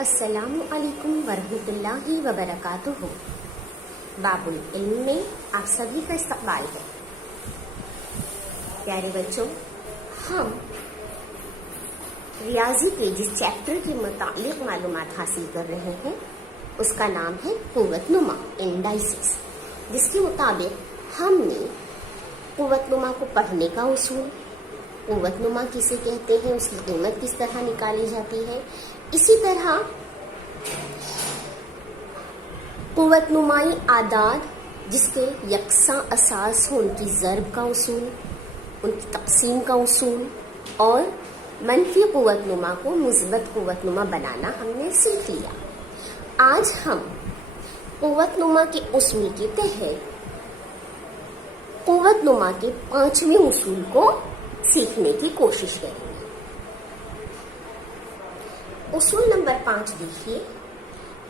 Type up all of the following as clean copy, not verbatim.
अस्सलामु अलैकुम वरहमतुल्लाहि वबरकातुहू। बाबुल इल्म में आप सभी का इस्तकबाल है। प्यारे बच्चों, हम रियाजी के जिस चैप्टर के मुतालिक मालूमात हासिल कर रहे हैं उसका नाम है कुव्वतनुमा इंडाइसिस, जिसके मुताबिक हमने कुव्वतनुमा को पढ़ने का उसूल, कुव्वतनुमा किसे कहते हैं, उसकी कीमत किस तरह निकाली जाती है, इसी तरह कुव्वतनुमाई आदाद जिसके यकसा असास हो उनकी ज़र्ब का उसूल, उनकी तक़सीम का उसूल और मनफी कुव्वतनुमा को मुस्बत कुव्वतनुमा बनाना हमने सीख लिया। आज हम कुव्वतनुमा के उसूल के तहत कुव्वतनुमा के 5वें उसूल को सीखने की कोशिश करेंगे। उसूल नंबर 5 देखिए,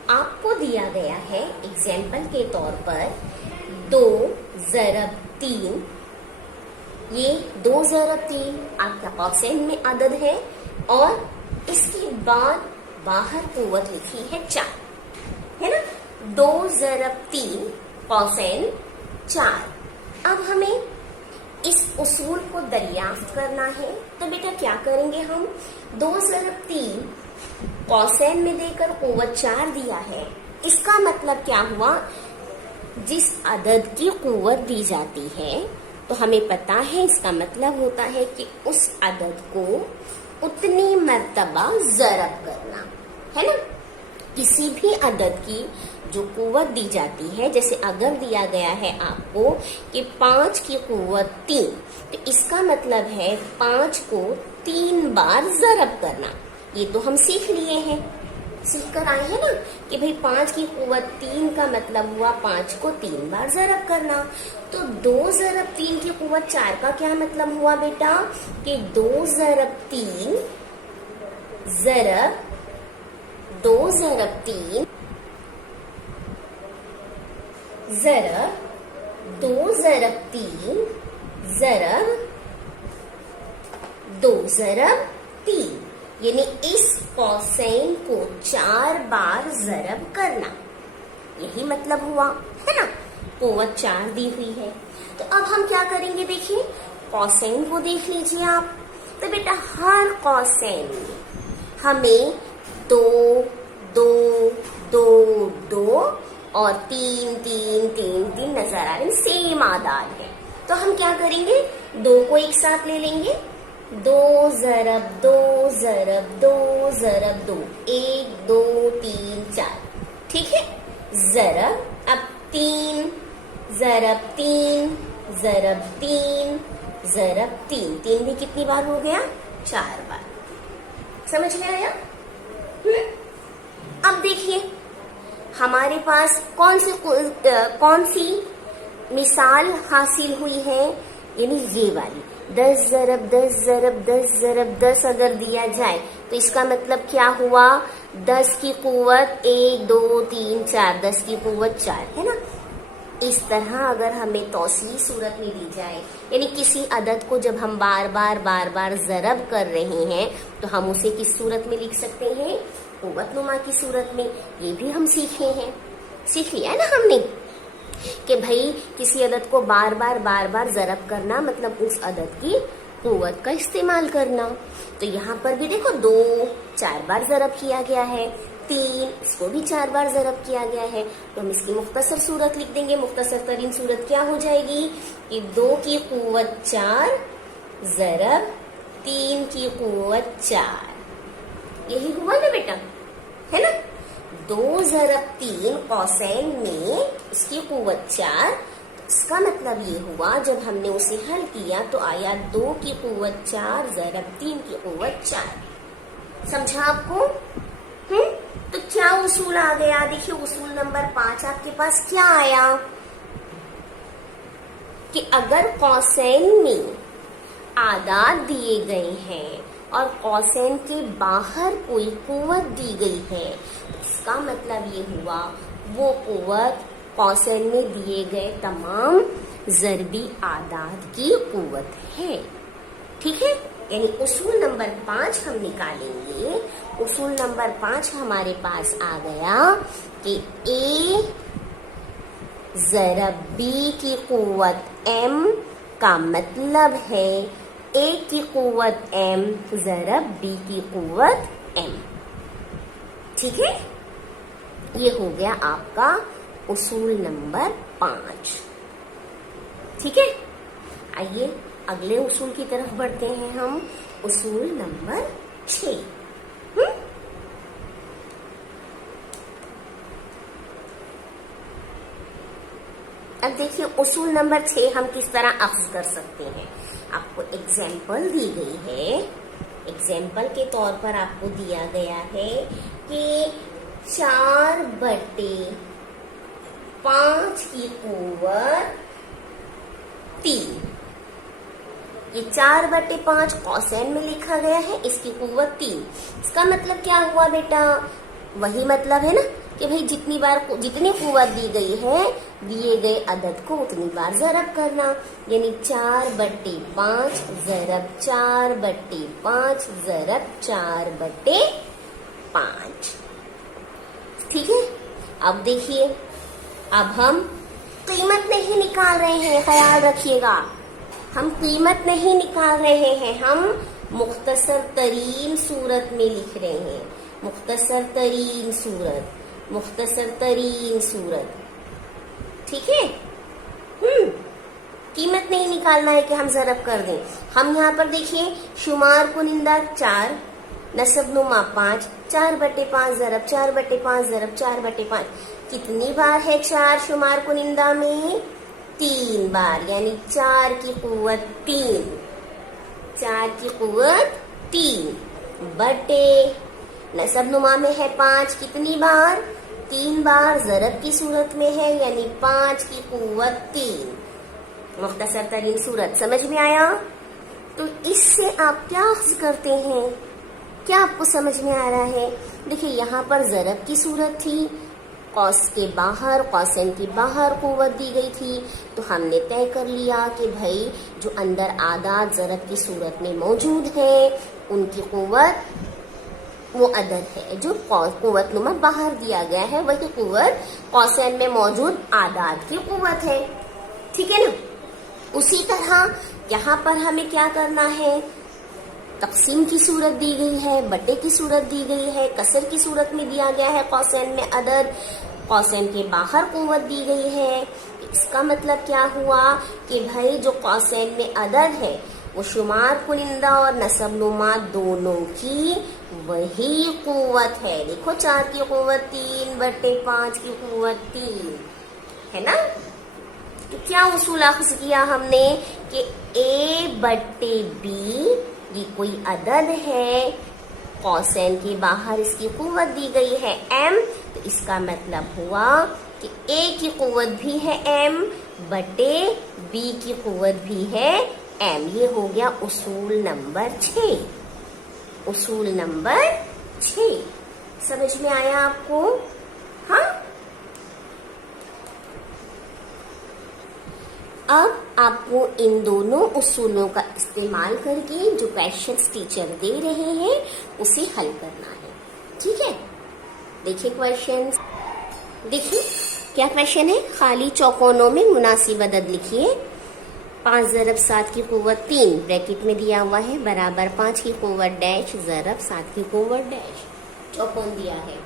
आपको दिया गया है एग्जाम्पल के तौर पर 2 ज़रब 3। ये 2 ज़रब 3 आपका कौसैन में अदद है और इसके बाद बाहर कुव्वत लिखी है 4, है ना। 2 ज़रब 3 कौसैन 4। अब हमें इस उसूल को दरियाफ्त करना है, तो बेटा क्या करेंगे हम, 2 ज़रब 3 कौसैन में देकर कुव्वत 4 दिया है। इसका मतलब क्या हुआ, जिस अदद की कुव्वत दी जाती है तो हमें पता है इसका मतलब होता है कि उस अदद को उतनी मर्तबा ज़रब करना, है ना। किसी भी अदद की जो कुव्वत दी जाती है, जैसे अगर दिया गया है आपको कि 5 की कुव्वत 3, तो इसका मतलब है 5 को 3 बार ज़रब करना। ये तो हम सीख लिए हैं, सीख कर आए हैं ना कि भाई 5 की कुव्वत 3 का मतलब हुआ 5 को 3 बार ज़रब करना। तो 2 ज़रब 3 की कुव्वत 4 का क्या मतलब हुआ बेटा कि 2 ज़रब 3 ज़रब 2 ज़रब 3 ज़रब 2 ज़रब 3 ज़रब 2 ज़रब 3, यानी इस कौसैन को 4 बार ज़रब करना, यही मतलब हुआ, है ना। कुव्वत 4 दी हुई है, तो अब हम क्या करेंगे, देखिए कौसैन को देख लीजिए आप। तो बेटा हर कौसैन में हमें 2 2 2 2 और 3 3 3 3 नजर आ रहे हैं, सेम आदाद है। तो हम क्या करेंगे, 2 को एक साथ ले लेंगे, 2 ज़रब 2 ज़रब 2 ज़रब 2, 1 2 3 4, ठीक है। ज़रब अब 3 ज़रब 3 ज़रब 3 ज़रब 3, 3 भी कितनी बार हो गया, 4 बार। समझ में आया? अब देखिए हमारे पास कौन सी मिसाल हासिल हुई है, यानी ये वाली 10 ज़रब 10 ज़रब 10 ज़रब 10 अगर दिया जाए तो इसका मतलब क्या हुआ, 10 की कुव्वत 1 2 3 4, 10 की कुव्वत 4, है ना। इस तरह अगर हमें तौसील सूरत में दी जाए, यानी किसी अदद को जब हम बार बार ज़रब कर रहे हैं तो हम उसे किस सूरत में लिख सकते हैं, कुव्वतनुमा की सूरत में। ये भी हम सीखे हैं, सीख लिया है ना हमने कि भाई किसी अदद को बार बार ज़रब करना मतलब उस अदद की कुव्वत का इस्तेमाल करना। तो यहाँ पर भी देखो 2 4 बार ज़रब किया गया है, 3 इसको भी 4 बार ज़रब किया गया है, तो हम इसकी मुख्तसर सूरत लिख देंगे। मुख्तसर तरीन सूरत क्या हो जाएगी कि 2 की कुव्वत 4 ज़रब 3 की कुव्वत 4, यही हुआ ना बेटा, है ना। 2 ज़रब 3 कौसैन में इसकी कुव्वत 4, इसका मतलब ये हुआ जब हमने उसे हल किया तो आया 2 की कुव्वत 4 ज़रब 3 की कुव्वत 4। समझा आपको? तो क्या उसूल आ गया, देखिए उसूल नंबर 5 आपके पास क्या आया कि अगर कौसैन में आदाद दिए गए हैं और कौसैन के बाहर कोई कुव्वत दी गई है, इसका मतलब ये हुआ वो कुव्वत कौसैन में दिए गए तमाम ज़रबी आदाद की कुव्वत है, ठीक है। यानी उसूल नंबर 5 हम निकालेंगे। उसूल नंबर 5 हमारे पास आ गया कि A ज़रब B की कुव्वत M का मतलब है A की कुव्वत M ज़रब B की कुव्वत M। ठीक है, ये हो गया आपका उसूल नंबर 5। ठीक है, आइए अगले उसूल की तरफ बढ़ते हैं हम। उसूल नंबर 6। अब देखिए उसूल नंबर 6 हम किस तरह अख्ज़ कर सकते हैं। आपको एग्जाम्पल दी गई है। एग्जाम्पल के तौर पर आपको दिया गया है कि 4/5 की कुव्वत 3। ये 4/5 कॉसेन में लिखा गया है, इसकी कुव्वत 3। इसका मतलब क्या हुआ बेटा? वही मतलब है ना कि भाई जितनी कुव्वत दी गई है, दिए गए अदद को उतनी बार ज़रब करना, यानी 4/5 ज़रब 4/5 ज़रब 4/5। ठीक है, अब देखिए, अब हम कीमत नहीं निकाल रहे हैं, ख्याल रखिएगा, हम कीमत नहीं निकाल रहे हैं, हम मुख्तसर तरीन सूरत में लिख रहे हैं। मुख्तसर तरीन सूरत, मुख्तसर तरीन सूरत। ठीक है, कीमत नहीं निकालना है कि हम ज़रब कर दें। हम यहाँ पर देखिए शुमार कुनिंदा 4, नसब नुमा 5, 4/5 ज़रब 4/5 ज़रब 4/5। कितनी बार है 4 शुमार कुनिंदा में? 3 बार, यानी 4 की कुव्वत 3, 4 की कुव्वत 3 बटे नसब नुमा में है 5, कितनी बार? 3 बार। ज़रब की सूरत में है, यानी 5 की कुव्वत 3। मुख्तसर तरीन सूरत समझ में आया? तो इससे आप क्या अख्ज़ करते हैं? क्या आपको समझ में आ रहा है? देखिए यहाँ पर ज़रब की सूरत थी, कौस के बाहर, कौसेन के बाहर कुव्वत दी गई थी, तो हमने तय कर लिया कि भाई जो अंदर आदाद ज़रब की सूरत में मौजूद है, उनकी कुव्वत वो अदद है जो कुव्वत नुमा बाहर दिया गया है, वही कुव्वत कौसेन में मौजूद आदाद की कुव्वत है। ठीक है ना? उसी तरह यहाँ पर हमें क्या करना है? तकसीम की सूरत दी गई है, बटे की सूरत दी गई है, कसर की सूरत में दिया गया है कौसेन में अदद, कौसेन के बाहर कुव्वत दी गई है। इसका मतलब क्या हुआ कि भाई जो कौसेन में अदद है वो शुमार कुनिंदा और नसब नुमा दोनों की वही कुव्वत है। देखो 4 की कुव्वत 3/5 की कुव्वत 3 है ना? तो क्या उसूल अख्ज़ किया हमने कि A/B ये कोई अदद है, कौसेन के बाहर इसकी कुव्वत दी गई है M, तो इसका मतलब हुआ कि A की कुव्वत भी है M बटे B की कुव्वत भी है M। ये हो गया उसूल नंबर 6। उसूल नंबर 6 समझ में आया आपको? हाँ, अब आपको इन दोनों उसूलों का इस्तेमाल करके जो क्वेश्चंस टीचर दे रहे हैं उसे हल करना है। ठीक है, देखिए क्वेश्चंस। देखिए क्या क्वेश्चन है? खाली चौकोनों में मुनासिब अदद लिखिए। 5 ज़रब 7 की कुव्वत 3 ब्रैकेट में दिया हुआ है बराबर 5 की कुव्वत डैश ज़रब 7 की कुव्वत डैश। चौकोन दिया है,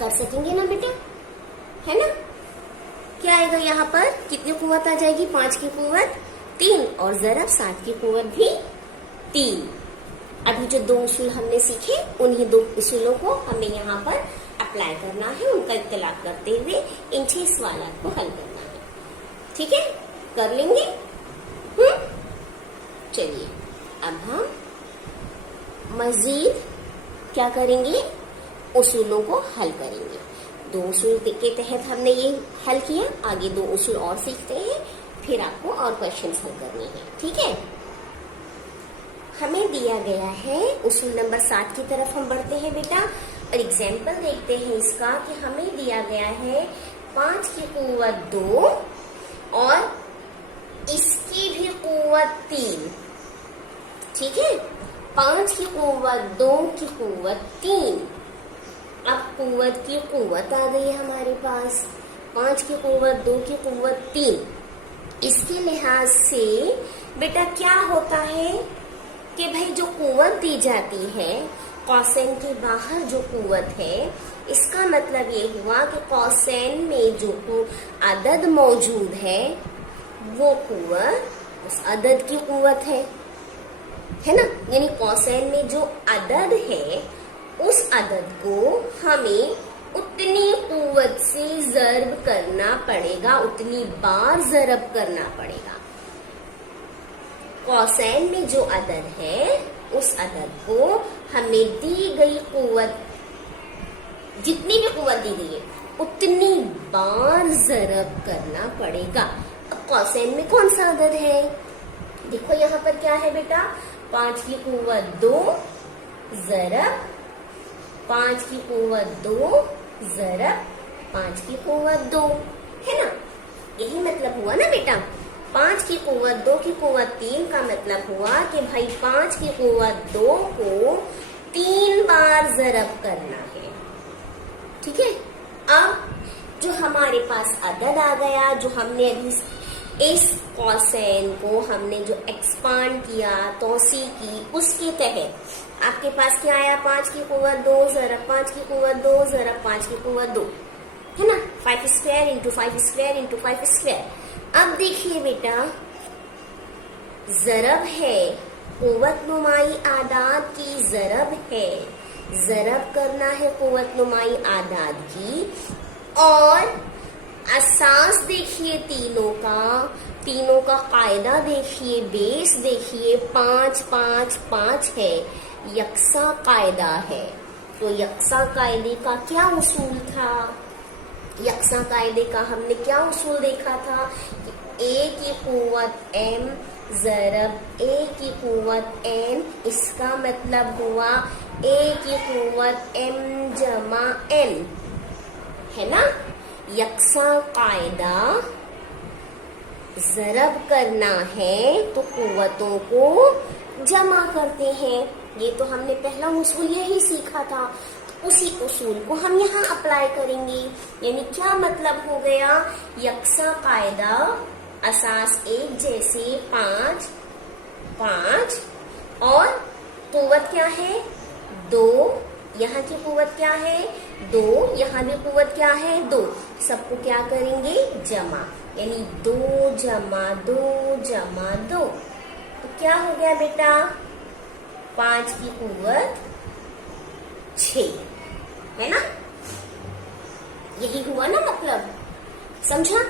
कर सकेंगे ना बेटा? है ना? क्या आएगा यहाँ पर? कितनी कुव्वत आ जाएगी? 5 की कुव्वत 3 और ज़रब 7 की कुव्वत भी 3। अभी जो 2 उसूल हमने सीखे, उन्हीं 2 उसूलों को हमें यहाँ पर अप्लाई करना है, उनका इत्तलाक करते हुए इन 6 सवालों को हल करना है। ठीक है, कर लेंगे? चलिए अब हम मजीद क्या करेंगे? उसूलों को हल करेंगे। 2 उसूल के तहत हमने ये हल किया, आगे 2 उसूल और सीखते हैं, फिर आपको और क्वेश्चंस हल करने हैं। ठीक है, हमें दिया गया है उसूल नंबर 7 की तरफ हम बढ़ते हैं बेटा, और एग्जाम्पल देखते हैं इसका कि हमें दिया गया है 5 की कुव्वत 2 और इसकी भी कुव्वत 3। ٹھیک ہے. 5 کی قوت 2 کی قوت 3. اب قوت کی قوت آ گئی ہمارے پاس. 5 کی قوت 2 کی قوت 3. اس کے لحاظ سے بیٹا کیا ہوتا ہے کہ بھائی جو قوت دی جاتی ہے کوسین کے باہر جو قوت ہے اس کا مطلب یہ ہوا کہ کوسین میں جو عدد موجود ہے وہ قوت اس عدد کی قوت ہے نا. یعنی کوسین میں جو عدد ہے اس عدد کو ہمیں اتنی قوت سے ضرب کرنا پڑے گا, اتنی بار ضرب کرنا پڑے گا. کوسین میں جو عدد ہے اس عدد کو ہمیں دی گئی قوت, جتنی بھی قوت دی گئی ہے اتنی بار ضرب کرنا پڑے گا. اب کوسین میں کون سا عدد ہے؟ دیکھو یہاں پر کیا ہے بیٹا, 5 کی قوت 2 ضرب 5 کی قوت 2 ضرب 5 کی قوت 2 ہے نا. یہی مطلب ہوا نا بیٹا. 5 کی قوت 2 کی قوت 3 کا مطلب ہوا کہ بھائی 5 کی قوت 2 کو 3 بار ضرب کرنا ہے. ٹھیک ہے. اب جو ہمارے پاس عدد آ گیا, جو ہم نے ابھی اس کوسین کو ہم نے جو ایکسپانڈ کیا, توسیع کی, اس کے تحت آپ کے پاس کیا آیا, 5 کی قوت 2 ضرب 5 کی قوت 2 ضرب 5 کی قوت 2 ہے نا. 5 square into 5 square into 5 square. اب دیکھیے بیٹا, ضرب ہے, قوت نمائی اعداد کی ضرب ہے, ضرب کرنا ہے قوت نمائی اعداد کی. اور اساس دیکھیے تینوں کا قاعدہ دیکھیے, بیس دیکھیے, 5 5 5 ہے, یکساں قاعدہ ہے. تو یکساں قاعدے کا کیا اصول تھا؟ یکساں قاعدے کا ہم نے کیا اصول دیکھا تھا کہ A کی قوت M ضرب A کی قوت N, اس کا مطلب ہوا A کی قوت M جمع N ہے نا. یکساں قاعدہ ضرب کرنا ہے تو قوتوں کو جمع کرتے ہیں. یہ تو ہم نے پہلا اصول یہی سیکھا تھا, اسی اصول کو ہم یہاں اپلائی کریں گے. یعنی کیا مطلب ہو گیا, یکساں قاعدہ, اساس ایک جیسے 5 5 اور قوت کیا ہے 2, یہاں کی قوت کیا ہے 2, یہاں بھی قوت کیا ہے 2, سب کو کیا کریں گے جمع, یعنی 2 جمع 2 جمع 2. تو کیا ہو گیا بیٹا, 5 کی قوت 6 ہے نا. یہی ہوا نا مطلب, سمجھا.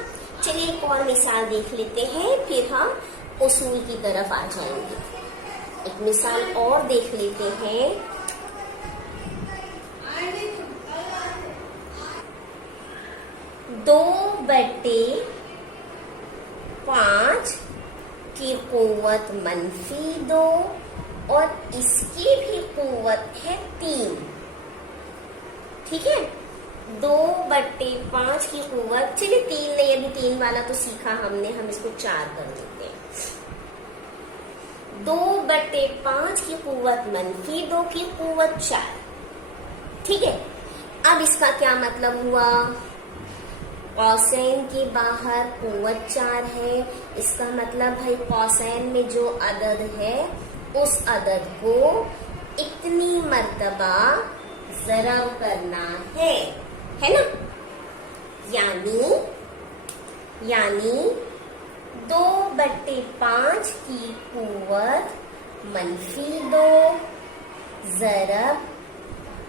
چلیے ایک اور مثال دیکھ لیتے ہیں, پھر ہم اصول کی طرف آ جائیں گے. ایک مثال اور دیکھ لیتے ہیں. 2/5 کی قوت -2 اور اس کی بھی قوت ہے 3. ٹھیک ہے. 2/5 کی قوت, چلیے 3 نہیں, ابھی 3 والا تو سیکھا ہم نے, ہم اس کو 4 کر لیتے ہیں. 2/5 کی قوت -2 کی قوت 4. ٹھیک ہے. اب اس کا کیا مطلب ہوا, کوسین کے باہر قوت 4 ہے, اس کا مطلب ہے کوسین میں جو عدد ہے اس عدد کو اتنی مرتبہ ضرب کرنا ہے نا. یعنی 2/5 کی قوت -2 ضرب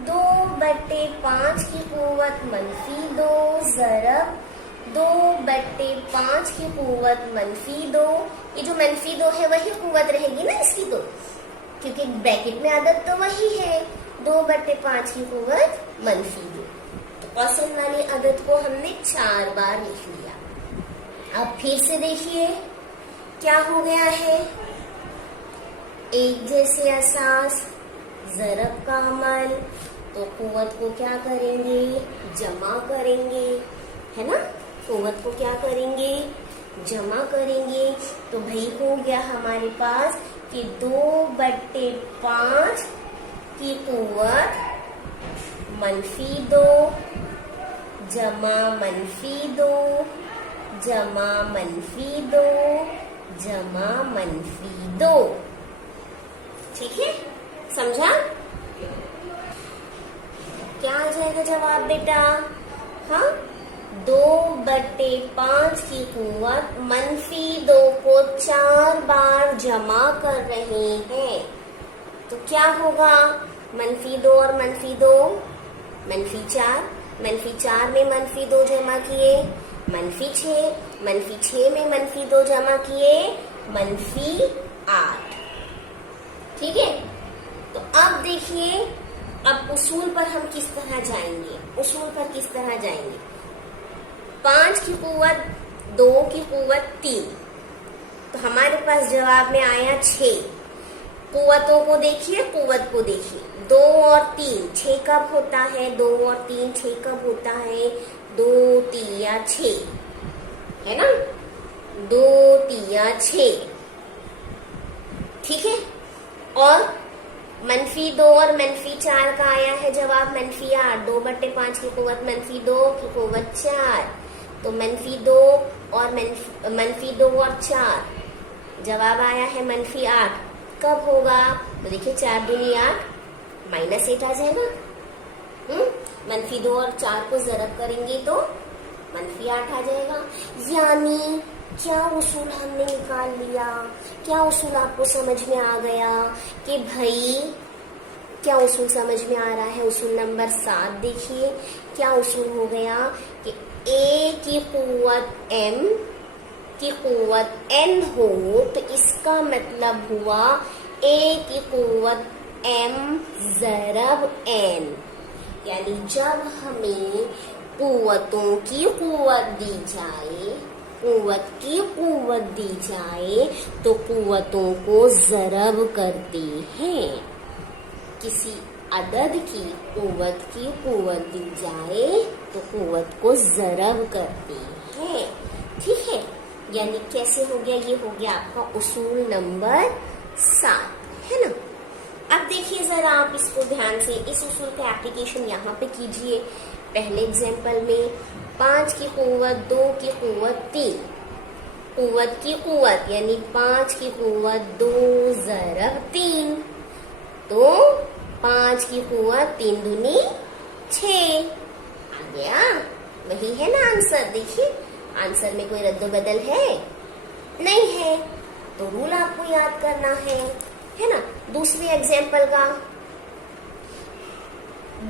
2/5 کی قوت -2 ضرب 2/5 کی قوت -2. یہ جو -2 ہے وہی قوت رہے گی نا اس کی, تو کیونکہ بریکٹ میں عدد تو وہی ہے 2/5 کی قوت -2. تو کوسین والی عدد کو ہم نے 4 بار لکھ لیا. اب پھر سے دیکھیے کیا ہو گیا ہے, ایک جیسے اساس, ضرب کا عمل, تو قوت کو کیا کریں گے جمع کریں گے ہے نا. قوت کو کیا کریں گے جمع کریں گے. تو بھائی ہو گیا ہمارے پاس कि 2/5 की कुव्वत -2 जमा -2 जमा -2 जमा -2। ठीक है, समझा? क्या आ जाएगा जवाब बेटा? हाँ, 2/5 की कुव्वत -2 को 4 बार जमा कर रहे हैं, तो क्या होगा? -2 और -2 -4, -4 में -2 जमा किए, -6, -6 में -2 जमा किए, -8। ठीक है, तो अब देखिए, अब उसूल पर हम किस तरह जाएंगे? उसूल पर किस तरह जाएंगे? 5 की कुव्वत 2 की कुव्वत 3, तो हमारे पास जवाब में आया 6। कुव्वतों को देखिए, कुव्वत को देखिए, 2 और 3 6 कब होता है? 2 और 3 6 कब होता है? 2 3 6, है ना? 2 3 6, ठीक है। और -2 और -4 का आया है जवाब -8। 2/5 की कुव्वत -2 की कुव्वत 4, तो -2 और -2 और 4 जवाब आया है -8। कब होगा? तो देखिए 4 दूनी 8, -8 आ जाएगा। -2 और 4 को ज़रब करेंगे तो -8 आ जाएगा। यानी क्या उसूल हमने निकाल लिया? क्या उसूल आपको समझ में आ गया? कि भाई क्या उसूल समझ में आ रहा है? उसूल नंबर 7 देखिए, क्या उसूल हो गया कि A की कुव्वत M की कुव्वत n हो, तो इसका मतलब हुआ A की कुव्वत M ज़रब n। यानी जब हमें कुव्वतों की कुव्वत दी जाए, कुव्वत की कुव्वत दी जाए, तो कुव्वतों को ज़रब करते हैं। किसी अदद की कुव्वत दी जाए तो कुव्वत को ज़रब करते हैं। ठीक है, यानी कैसे हो गया? ये हो गया आपका उसूल नंबर 7, है ना? अब देखिए जरा आप इसको ध्यान से, इस उसूल का एप्लीकेशन यहाँ पे कीजिए। पहले एग्जाम्पल में 5 की कुव्वत 2 की कुव्वत 3, कुव्वत की कुव्वत यानी 5 की कुव्वत 2 ज़रब 3, तो 5 की कुव्वत 3 दूनी 6 आ गया। वही है ना आंसर? देखिए आंसर में कोई रद्द बदल है? नहीं है, तो रूल आपको याद करना है ना? दूसरे एग्जाम्पल का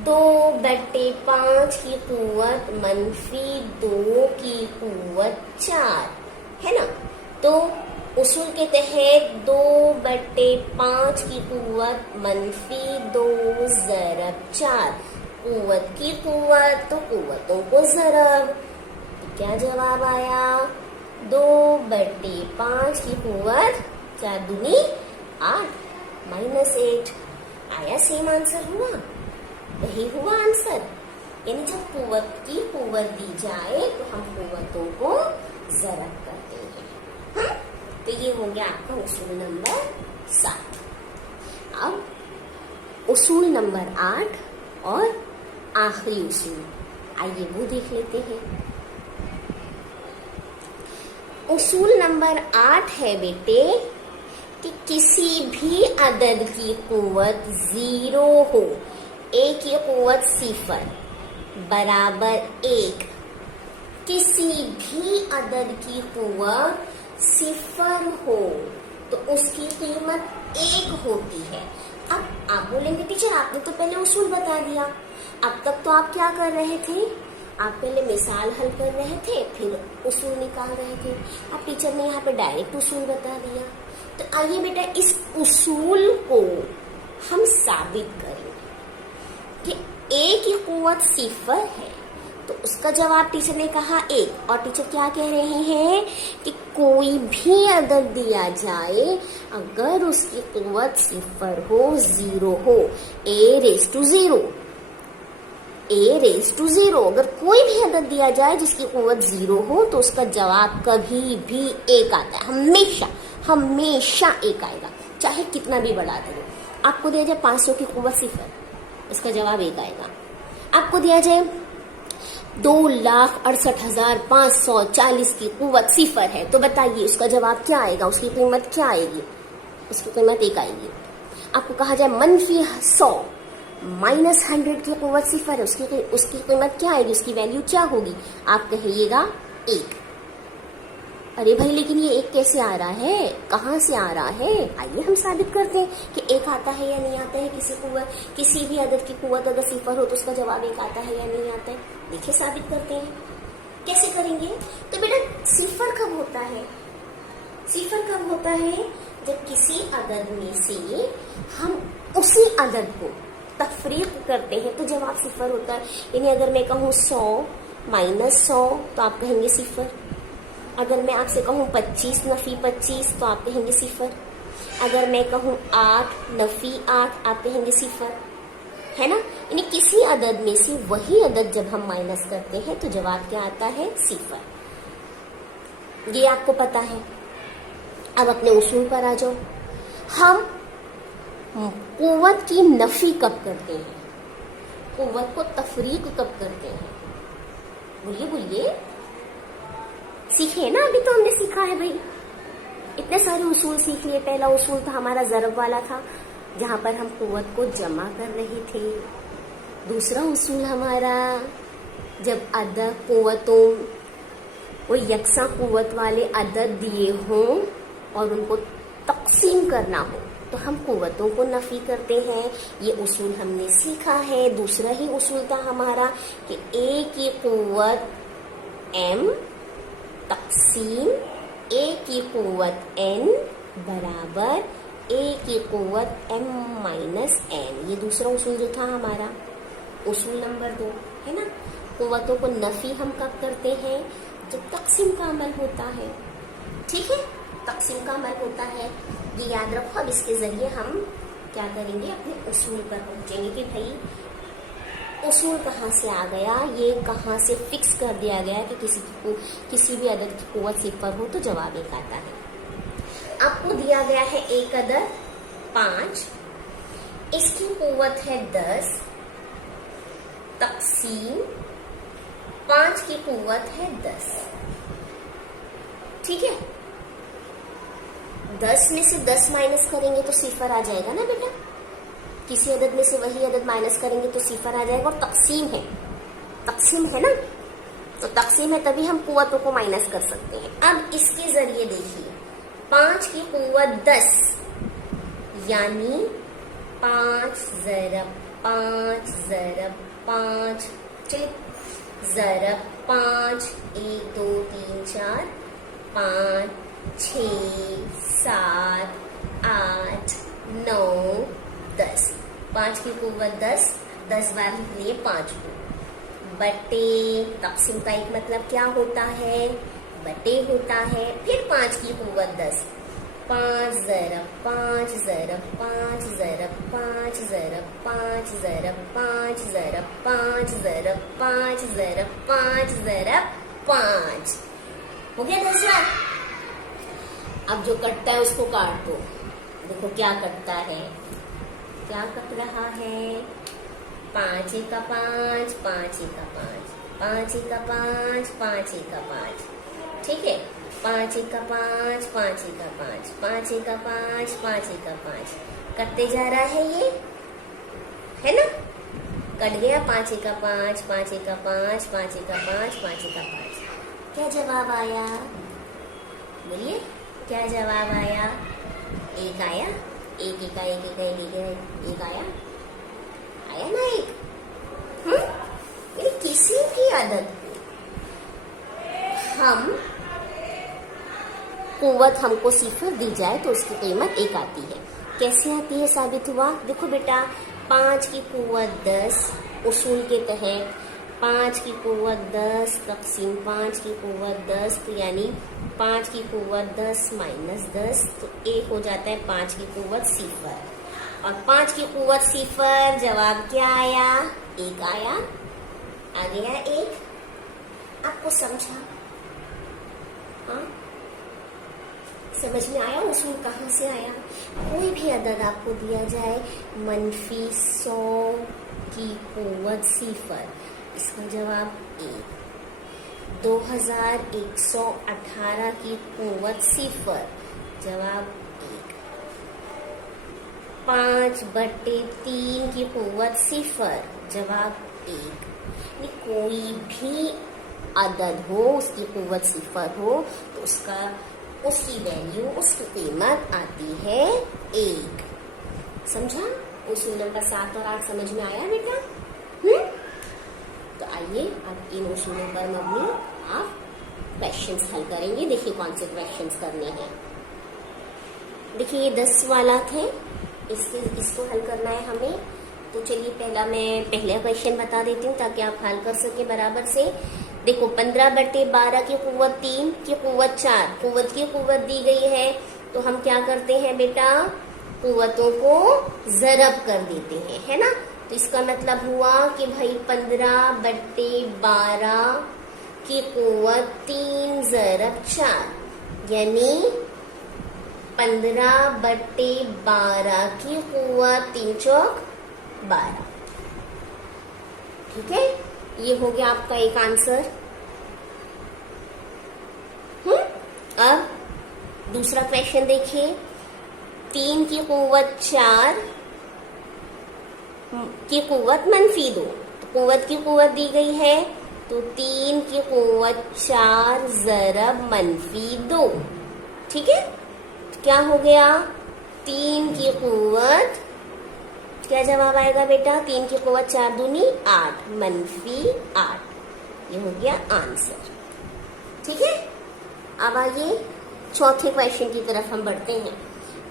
2/5 की कुव्वत -2 की कुव्वत 4, है ना? तो उसूल के तहत 2/5 की कुव्वत -2 ज़रब 4, कुव्वत की कुव्वत तो कुव्वतों को ज़रब, तो क्या जवाब आया? 2/5 की कुव्वत 4 दूनी 8 -8 आया। सेम आंसर हुआ, वही हुआ आंसर। यानी जब कुव्वत की कुव्वत दी जाए तो हम कुव्वतों को ज़रब करते हैं। हाँ? तो ये हो गया आपका उसूल नंबर 7। अब उसूल नंबर 8 और आखिरी उसूल, आइए वो देख लेते हैं। उसूल नंबर 8 है बेटे कि किसी भी अदद की कुव्वत 0 हो, A की कुव्वत 0 बराबर 1, किसी भी अदद की कुव्वत 0 हो तो उसकी कीमत 1 होती है। अब आप बोलेंगे टीचर आपने तो पहले उसूल बता दिया, अब तक तो आप क्या कर रहे थे? आप पहले मिसाल हल कर रहे थे, फिर उसूल निकाल रहे थे। अब टीचर ने यहाँ पे डायरेक्ट उसूल बता दिया, तो आइए बेटा इस उसूल को हम साबित करेंगे कि A की कुव्वत 0 है, तो उसका जवाब टीचर ने कहा 1, और टीचर क्या कह रहे हैं कि कोई भी अदद दिया जाए अगर उसकी कुव्वत 0 हो, 0 हो, A raised to 0, अगर कोई भी अदद दिया जाए जिसकी कुव्वत 0 हो तो उसका जवाब कभी भी 1 आता है, हमेशा 1 आएगा। چاہے کتنا بھی بڑھا دیں. آپ کو دیا جائے 500 کی قوت 0, اس کا جواب 1 آئے گا. آپ کو دیا جائے 2,68,540 کی قوت 0 ہے, تو بتائیے اس کا جواب کیا آئے گا, اس کی قیمت کیا آئے گی؟ اس کی قیمت 1 آئے گی. آپ کو کہا جائے -100 -100 کی قوت 0 ہے, اس کی قیمت کیا آئے گی, اس کی ویلیو کیا ہوگی؟ آپ کہیے گا 1. ارے بھائی لیکن یہ 1 کیسے آ رہا ہے, کہاں سے آ رہا ہے؟ آئیے ہم ثابت کرتے ہیں کہ 1 آتا ہے یا نہیں آتا ہے. کسی بھی عدد کی قوت اگر 0 ہو تو اس کا جواب 1 آتا ہے یا نہیں آتا ہے. دیکھیے ثابت کرتے ہیں. کیسے کریں گے؟ تو بیٹا 0 کب ہوتا ہے؟ 0 کب ہوتا ہے؟ جب کسی عدد میں سے ہم اسی عدد کو تفریق کرتے ہیں تو جواب 0 ہوتا ہے. یعنی اگر میں کہوں 100 -100 تو آپ کہیں گے 0. اگر میں آپ سے کہوں 25 - 25 تو آپ کہیں گے 0. اگر میں کہوں 8 - 8 آپ کہیں گے 0, ہے نا. یعنی کسی عدد میں سے وہی عدد جب ہم مائنس کرتے ہیں تو جواب کیا آتا ہے؟ 0. یہ آپ کو پتا ہے. اب اپنے اصول پر آ جاؤ. ہم قوت کی نفی کب کرتے ہیں؟ قوت کو تفریق کب کرتے ہیں؟ بولیے. سیکھے نا, ابھی تو ہم نے سیکھا ہے بھائی, اتنے سارے اصول سیکھ لیے. پہلا اصول تو ہمارا ضرب والا تھا جہاں پر ہم قوت کو جمع کر رہے تھے. دوسرا اصول ہمارا جب عدد قوتوں وہ یکساں قوت والے عدد دیے ہوں اور ان کو تقسیم کرنا ہو تو ہم قوتوں کو نفی کرتے ہیں. یہ اصول ہم نے سیکھا ہے. دوسرا ہی اصول تھا ہمارا کہ A کی قوت M تقسیم A کی قوت N برابر A کی قوت M -N. یہ دوسرا اصول جو تھا ہمارا, اصول نمبر 2 ہے نا. قوتوں کو نفی ہم کب کرتے ہیں؟ جب تقسیم کا عمل ہوتا ہے. ٹھیک ہے, تقسیم کا عمل ہوتا ہے. یہ یاد رکھو. اب اس کے ذریعے ہم کیا کریں گے, اپنے اصول پر پہنچیں گے کہ بھائی اصول کہاں سے آ گیا, یہ کہاں سے فکس کر دیا گیا کہ کسی بھی عدد کی قوت 0 ہو تو جواب 1 آتا ہے. آپ کو دیا گیا ہے ایک عدد 5, اس کی قوت ہے 10 تقسیم 5 کی قوت ہے 10. ٹھیک ہے, 10 میں سے 10 مائنس کریں گے تو 0 آ جائے گا نا بیٹا. کسی عدد میں سے وہی عدد مائنس کریں گے تو 0 آ جائے گا. اور تقسیم ہے نا, تو تقسیم ہے تبھی ہم قوتوں کو مائنس کر سکتے ہیں. اب اس کے ذریعے دیکھیے 5 کی قوت 10 یعنی 5 ضرب 5 ضرب 5 ضرب 5 1 2 3 4 5 6 7 8 9 10. 5 کی قوت 10 بار لیے 5 کو بٹے. تقسیم کا ایک مطلب کیا ہوتا ہے؟ بٹے ہوتا ہے. پھر 5 کی قوت 10 5 ضرب 5 ضرب 5 ضرب 5 ضرب 5 ضرب 5 ضرب 5 ضرب 5 ضرب 5 ضرب 5 ہو گیا 10 بار. اب جو کٹتا ہے اس کو کاٹ دو. دیکھو کیا کٹتا ہے, کیا کٹ رہا ہے؟ 5 × 5 5 × 5 5 × 5 5 × 5. ٹھیک ہے, 5 × 5 5 × 5 5 × 5 5 × 5 کٹتے جا رہا ہے. یہ ہے نا, کٹ گیا. 5 × 5 5 × 5 5 × 5 5 × 5. کیا جواب آیا؟ بولیے کیا جواب آیا؟ 1 آیا. 1 1 1 آیا نا 1. یعنی کسی بھی عدد ہم قوت ہم کو 0 دی جائے تو اس کی قیمت 1 آتی ہے. کیسے آتی ہے ثابت ہوا؟ دیکھو بیٹا 5 کی قوت 10 اصول کے تحت 5 کی قوت 10 تقسیم 5 کی قوت 10 تو یعنی 5 کی قوت 10 -10 تو 1 ہو جاتا ہے 5 کی قوت 0. اور 5 کی قوت 0 جواب کیا آیا؟ 1 آیا. آ گیا 1. آپ کو سمجھا؟ ہاں समझ में आया उसूल कहाँ से आया? कोई भी अदद आपको दिया जाए -100 की कुव्वत 0, इसका जवाब 1। 2118 की कुव्वत 0, जवाब 1। 5/3 की कुव्वत 0, जवाब 1। कोई भी अदद हो उसकी कुव्वत 0 हो तो उसकी वैल्यू, उसकी कीमत आती है 1। समझा? उसूल नंबर 7 और 8 समझ में आया बेटा? तो आइए अब इन उसूलों पर मबनी आप क्वेश्चंस हल करेंगे। देखिए कौन से क्वेश्चंस करने हैं। देखिए ये 10 वाला थे, इसको हल करना है हमें। तो चलिए मैं पहला क्वेश्चन बता देती हूँ ताकि आप हल कर सके बराबर से। देखो 15/12 की कुव्वत 3 की कुव्वत 4, कुव्वत की कुव्वत दी गई है तो हम क्या करते हैं बेटा, कुव्वतों को ज़रब कर देते हैं, है ना। तो इसका मतलब हुआ कि भाई 15/12 की कुव्वत 3 ज़रब 4, यानी 15/12 की कुव्वत 3 चौक 12। ठीक है, ये हो गया आपका एक आंसर। अब दूसरा क्वेश्चन देखिए। 3 की कुव्वत 4 की कुव्वत -2, तो कुव्वत की कुव्वत दी गई है तो 3 की कुव्वत 4 ज़रब -2। ठीक है, तो क्या हो गया, 3 की कुव्वत, क्या जवाब आएगा बेटा, 3 की कुव्वत 4 दूनी 8, -8। ये हो गया आंसर। ठीक है, अब आइए चौथे क्वेश्चन की तरफ हम बढ़ते हैं।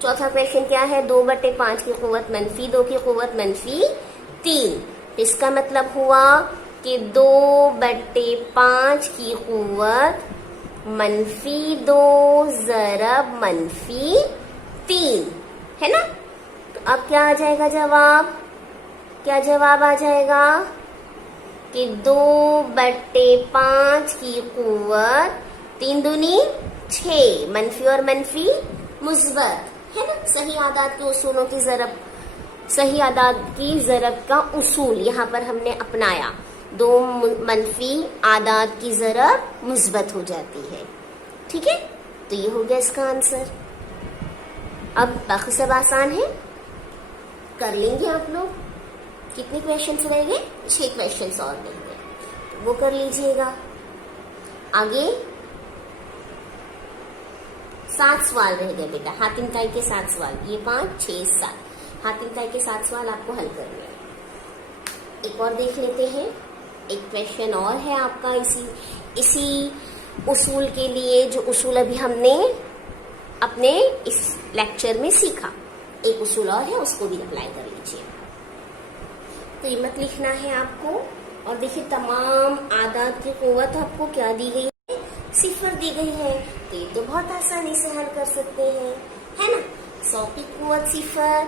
चौथा क्वेश्चन क्या है, 2/5 की कुव्वत -2 की कुव्वत -3। इसका मतलब हुआ कि 2/5 की कुव्वत -2 ज़रब -3, है ना। तो अब क्या आ जाएगा जवाब, क्या जवाब आ जाएगा कि 2/5 की कुव्वत 3 दूनी 6, मनफी और मनफी मुस्बत, है ना। सही आदाद के उसूलों की ज़रब, सही आदाद की ज़रब का उसूल यहाँ पर हमने अपनाया। 2 मनफी आदाद की ज़रब मुस्बत हो जाती है। ठीक है, तो ये हो गया इसका आंसर। अब बाकी सब आसान है, कर लेंगे आप लोग। कितने क्वेश्चंस रह गए, 6 क्वेश्चंस और रह गए, तो वो कर लीजिएगा। आगे 7 सवाल रह गए बेटा, हातिम ताई के 7 सवाल, ये 5, 6, 7 हातिम ताई के 7 सवाल आपको हल करने हैं। एक और देख लेते हैं, एक क्वेश्चन और है आपका इसी उसूल के लिए, जो उसूल अभी हमने अपने इस लेक्चर में सीखा। एक उसूल और है, उसको भी अप्लाई कर लीजिए। कीमत लिखना है आपको, और देखिए तमाम आदाद की कुव्वत आपको क्या दी गई है, 0 दी गई है। तो ये तो बहुत आसानी से हल कर सकते हैं, है ना। 100 की कुव्वत 0,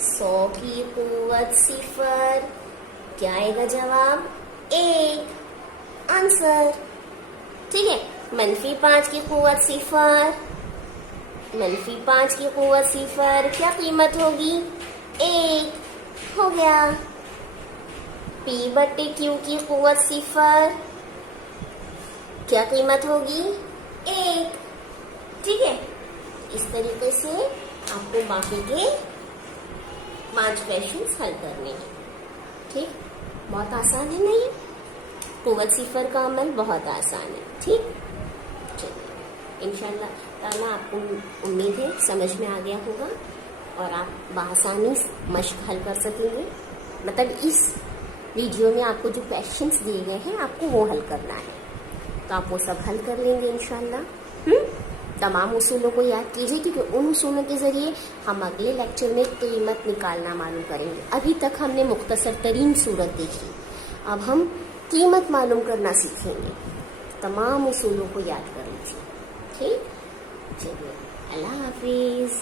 100 की कुव्वत 0, क्या आएगा जवाब, 1, आंसर। ठीक है, -5 की कुव्वत 0, -5 की कुव्वत 0, क्या कीमत होगी, 1, हो गया। P/Q की कुव्वत 0, क्या कीमत होगी, 1। ठीक है, इस तरीके से आपको बाकी के 5 क्वेश्चंस हल करने हैं। ठीक, बहुत आसान है ना ये, कुव्वत 0 का अमल बहुत आसान है। ठीक, चलिए इंशाल्लाह ताला आपको उम्मीद है समझ में आ गया होगा और आप बआसानी मश्क हल कर सकेंगे। मतलब इस वीडियो में आपको जो क्वेश्चंस दिए गए हैं आपको वो हल करना है, तो आप वो सब हल कर लेंगे इंशाल्लाह। तमाम उसूलों को याद कीजिए, क्योंकि उन उसूलों के ज़रिए हम अगले लेक्चर में कीमत निकालना मालूम करेंगे। अभी तक हमने मुख्तसर तरीन सूरत देखी, अब हम कीमत मालूम करना सीखेंगे। तमाम उसूलों को याद कर लीजिए। ठीक, चलिए, अल्लाह हाफिज़।